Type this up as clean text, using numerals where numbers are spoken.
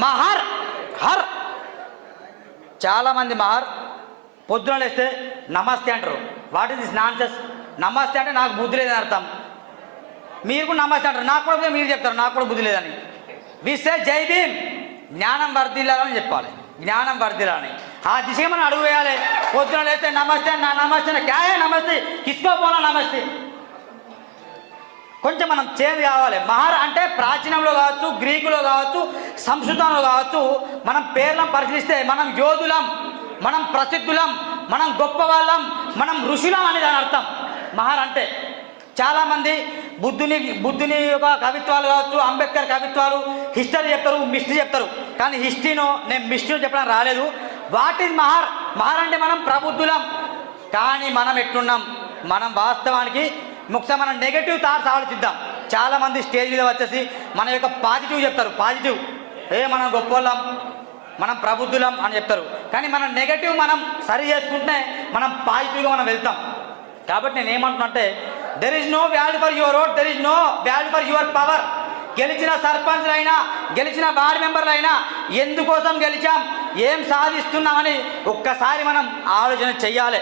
Mahar her చాలామంది మహర్ పొద్దున లేస్తే నమస్తే అంటారు. What is this nonsense? నమస్తే అంటే నాకు బుద్ధి లేదని అర్థం. మీరు కూడా నమస్తే అంటారు, నాకు కూడా మీరు చెప్తారు నాకు కూడా బుద్ధి లేదని. విసే జై భీమ్, జ్ఞానం వర్ధిల్లాలని చెప్పాలి, జ్ఞానం వర్ధిల్లాలని. ఆ దిశగా మనం అడుగు వేయాలి. పొద్దున లేస్తే నమస్తే నా నమస్తే క్యాయే నమస్తే కిసుకోపోనా నమస్తే. కొంచెం మనం చేంజ్ కావాలి. మహర్ అంటే ప్రాచీనంలో కావచ్చు, గ్రీకులో కావచ్చు, సంస్కృతంలో కావచ్చు, మనం పేర్లను పరిశీలిస్తే మనం యోధులం, మనం ప్రసిద్ధులం, మనం గొప్ప వాళ్ళం, మనం ఋషులం అని దాని అర్థం. మహర్ అంటే చాలామంది బుద్ధుని యొక్క కవిత్వాలు కావచ్చు, అంబేద్కర్ కవిత్వాలు, హిస్టరీ చెప్తారు, మిస్టరీ చెప్తారు. కానీ హిస్టరీనో నేను మిస్టరీ చెప్పడం రాలేదు. What is Mahar? మహర్ అంటే మనం ప్రబుద్ధులం. కానీ మనం ఎట్లున్నాం? మనం వాస్తవానికి ముఖ్యంగా మనం నెగటివ్ థాట్స్ ఆలోచిద్దాం. చాలామంది స్టేజ్ మీద వచ్చేసి మన యొక్క పాజిటివ్ చెప్తారు. పాజిటివ్ మనం గొప్పవాళ్ళం, మనం ప్రబుద్ధులం అని చెప్తారు. కానీ మన నెగటివ్ మనం సరి చేసుకుంటే మనం పాజిటివ్గా మనం వెళ్తాం. కాబట్టి నేను ఏమంటున్నా అంటే there is no value for your vote, there is no value for your power. గెలిచిన సర్పంచ్లైనా, గెలిచిన వార్డు మెంబర్లైనా ఎందుకోసం గెలిచాం, ఏం సాధిస్తున్నామని ఒక్కసారి మనం ఆలోచన చెయ్యాలి.